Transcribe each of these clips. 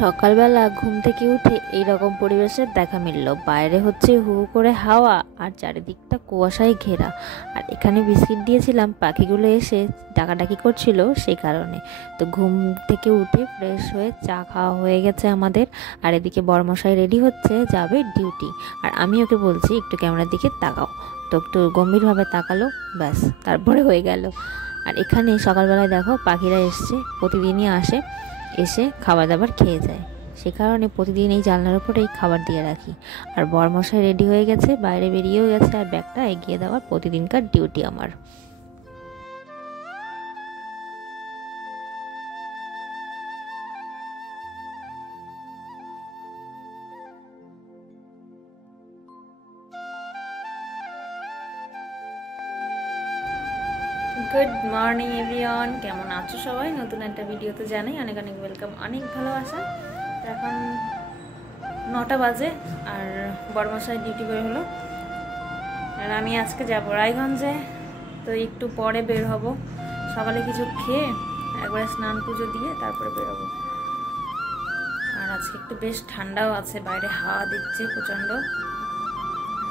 সকালবেলা ঘুম থেকে উঠে এইরকম পরিবেশের দেখা মিলল। বাইরে হচ্ছে হু হু করে হাওয়া আর চারিদিকটা কুয়াশায় ঘেরা। আর এখানে বিস্কিট দিয়েছিলাম, পাখিগুলো এসে ডাকাডাকি করছিল সেই কারণে। তো ঘুম থেকে উঠে ফ্রেশ হয়ে চা খাওয়া হয়ে গেছে আমাদের। আর এদিকে বড়মশাই রেডি হচ্ছে, যাবে ডিউটি। আর আমি ওকে বলছি একটু ক্যামেরার দিকে তাকাও, তো একটু গম্ভীরভাবে তাকালো, ব্যাস তারপরে হয়ে গেল। আর এখানে সকালবেলায় দেখো পাখিরা এসছে, প্রতিদিনই আসে, এসে খাবার দাবার খেয়ে যায়। সে কারণে প্রতিদিন এই জানলার উপরেই খাবার দিয়ে রাখি। আর বরমশাই রেডি হয়ে গেছে, বাইরে বেরিয়েও গেছে, আর ব্যাগটা এগিয়ে দেওয়ার প্রতিদিনকার ডিউটি আমার। গুড মর্নিং এভরিওয়ান, কেমন আছো সবাই? নতুন একটা ভিডিও তো জানাই, অনেক অনেক ওয়েলকাম, অনেক ভালোবাসা। তো এখন 9টা বাজে আর বড়মশাই ডিউটি বের হলো। আর আমি আজকে যাব রায়গঞ্জে, তো একটু পরে বের হব। সকালে কিছু খেয়ে একবারে স্নান পুজো দিয়ে তারপরে বেরোবো। আর আজকে একটু বেশ ঠান্ডাও আছে, বাইরে হাওয়া দিচ্ছে প্রচণ্ড,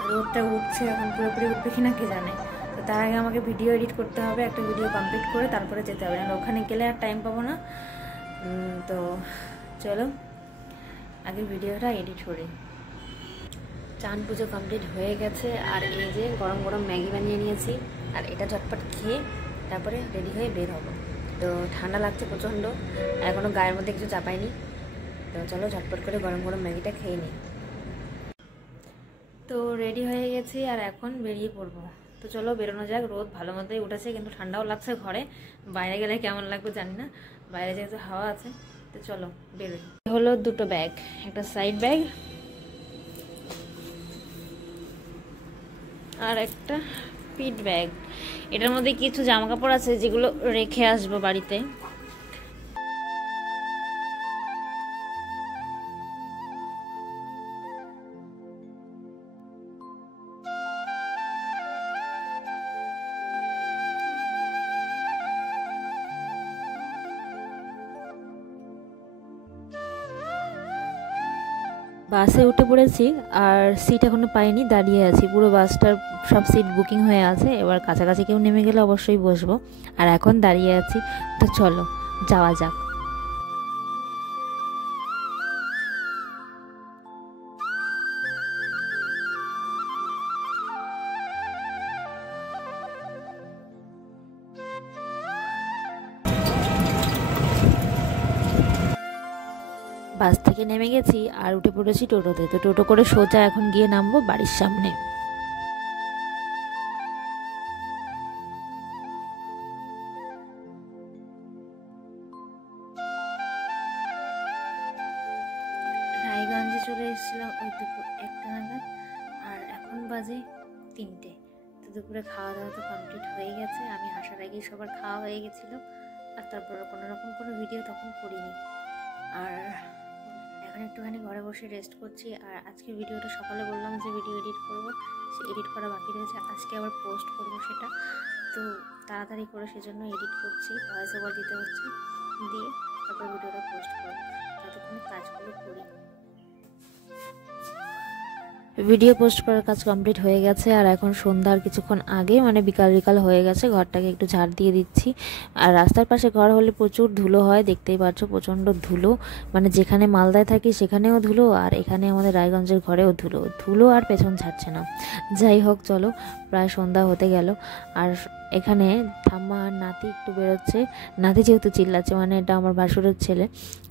রোদটা উঠছে, এখন পুরোপুরি উঠবে কিনা কে জানে। তো তার আগে আমাকে ভিডিও এডিট করতে হবে, একটা ভিডিও কমপ্লিট করে তারপরে যেতে হবে, না ওখানে গেলে আর টাইম পাবো না। তো চলো আগে ভিডিওটা এডিট করি। চান পুজো কমপ্লিট হয়ে গেছে, আর এই যে গরম গরম ম্যাগি বানিয়ে নিয়েছি, আর এটা ঝটপট খেয়ে তারপরে রেডি হয়ে বের হবো। তো ঠান্ডা লাগছে প্রচণ্ড, এখনও গায়ের মধ্যে কিছু চাপাইনি। তো চলো ঝটপট করে গরম গরম ম্যাগিটা খেয়ে নিই। তো রেডি হয়ে গেছি আর এখন বেরিয়ে পড়বো। তো চলো বেরোনো যাক। রোদ ভালো মতোই উঠেছে, কিন্তু ঠান্ডাও লাগছে ঘরে। বাইরে গেলে কেমন লাগবে জানি না, বাইরে যেহেতু হাওয়া আছে। তো চলো বেরোই। হলো দুটো ব্যাগ, একটা সাইড ব্যাগ আর একটা পিট ব্যাগ। এটার মধ্যে কিছু জামা কাপড় আছে যেগুলো রেখে আসবো বাড়িতে। বাসে উঠে পড়েছি, আর সিট এখনো পাইনি, দাঁড়িয়ে আছি। পুরো বাসটার সব সিট বুকিং হয়ে আছে, এবার কাছাকাছি কেউ নেমে গেলে অবশ্যই বসবো। আর এখন দাঁড়িয়ে আছি, তো চলো যাওয়া যাক। বাস থেকে নেমে গেছি আর উঠে পড়েছি টোটোতে। তো টোটো করে সোজা এখন গিয়ে নামবো বাড়ির সামনে। রায়গঞ্জে চলে এসেছিলাম ওই দুপুর 1টা নাগাদ, আর এখন বাজে 3টে। তো দুপুরে খাওয়া দাওয়া তো কমপ্লিট হয়ে গেছে, আমি আসার আগেই সবার খাওয়া হয়ে গেছিলো। আর তারপর কোনো ভিডিও তখন করিনি। আর এখন একটুখানি ঘরে বসে রেস্ট করছি। আর আজকে ভিডিওটা সকালে বললাম যে ভিডিও এডিট করব, সে এডিট করা বাকি রয়েছে, আজকে আবার পোস্ট করব সেটা। তো তাড়াতাড়ি করে সেজন্য এডিট করছি, ভয়েস ওভার দিতে হচ্ছে, দিয়ে তারপর ভিডিওটা পোস্ট করবো। ততক্ষণে কাজগুলো করি। ভিডিও পোস্ট করার কাজ কমপ্লিট হয়ে গেছে, আর এখন সন্ধ্যার কিছুক্ষণ আগে, মানে বিকাল বিকাল হয়ে গেছে, ঘরটাকে একটু ঝাড় দিয়ে দিচ্ছি। আর রাস্তার পাশে ঘর হলে প্রচুর ধুলো হয়, দেখতেই পাচ্ছ প্রচণ্ড ধুলো। মানে যেখানে মালদায় থাকি সেখানেও ধুলো, আর এখানে আমাদের রায়গঞ্জের ঘরেও ধুলো ধুলো, আর পেছন ছাড়ছে না। যাই হোক চলো, প্রায় সন্ধ্যা হতে গেল। আর এখানে ঠাম্মা আর নাতি একটু বেরোচ্ছে। নাতি যেহেতু চিল্লাচ্ছে, মানে এটা আমার ভাসুরের ছেলে,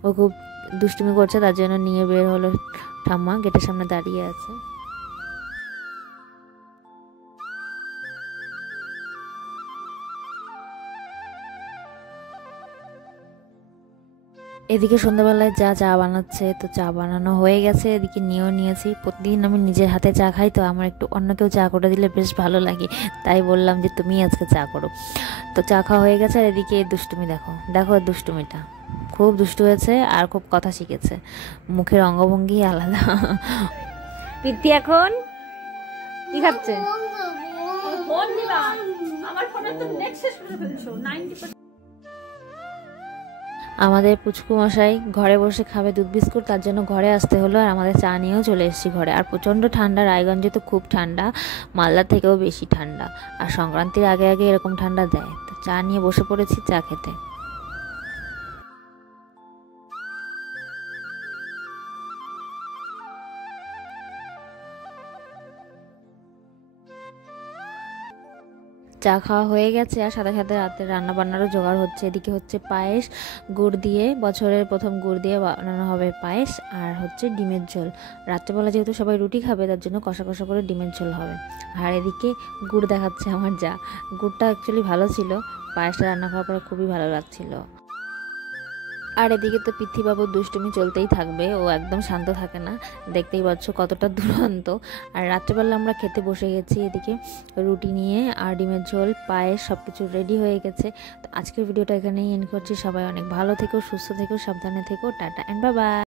ও খুব দুষ্টুমি করছে, তার জন্য নিয়ে বের হলো ঠাম্মা, গেটের সামনে দাঁড়িয়ে আছে। এদিকে সন্ধ্যাবেলায় চা বানাচ্ছে, তো চা বানানো হয়ে গেছে, এদিকে নিয়েও নিয়েছি। প্রতিদিন আমি নিজের হাতে চা খাই, তো আমার একটু অন্য কেউ চা করে দিলে বেশ ভালো লাগে, তাই বললাম যে তুমি আজকে চা করো। তো চা খাওয়া হয়ে গেছে। আর এদিকে দুষ্টুমি দেখো, দেখো দুষ্টুমিটা খুব দুষ্টু হয়েছে, আর খুব কথা শিখেছে, মুখের অঙ্গভঙ্গি আলাদা। প্রীতি এখন কি খাচ্ছে? আমাদের পুচকু মশাই ঘরে বসে খাবে দুধ বিস্কুট, তার জন্য ঘরে আসতে হলো। আর আমাদের চা নিয়েও চলে এসেছি ঘরে। আর প্রচণ্ড ঠান্ডা, রায়গঞ্জে তো খুব ঠান্ডা, মালদার থেকেও বেশি ঠান্ডা। আর সংক্রান্তির আগে আগে এরকম ঠান্ডা দেয়। তো চা নিয়ে বসে পড়েছি চা খেতে। চা খাওয়া হয়ে গেছে, আর সাথে সাথে রাতের রান্না বান্নারও জোগাড় হচ্ছে। এদিকে হচ্ছে পায়েস, গুড় দিয়ে, বছরের প্রথম গুড় দিয়ে বানানো হবে পায়েস। আর হচ্ছে ডিমের ঝোল। রাত্রেবেলা যেহেতু সবাই রুটি খাবে, তার জন্য কষা কষা করে ডিমের ঝোল হবে। আর এদিকে গুড় দেখাচ্ছে আমার যা। গুড়টা অ্যাকচুয়ালি ভালো ছিল, পায়েসটা রান্না করার পরে খুবই ভালো লাগছিল। আর এদিকে তো পৃথ্বীবাবুর দুষ্টুমি চলতেই থাকবে, ও একদম শান্ত থাকে না, দেখতেই পাচ্ছ কতটা দুরন্ত। আর রাত্রেবেলা আমরা খেতে বসে গেছি। এদিকে রুটি নিয়ে আর ডিমের ঝোল, পায়েস সব কিছু রেডি হয়ে গেছে। তো আজকের ভিডিওটা এখানেই এন্ড করছি। সবাই অনেক ভালো থেকো, সুস্থ থেকো, সাবধানে থেকো। Tata and bye bye.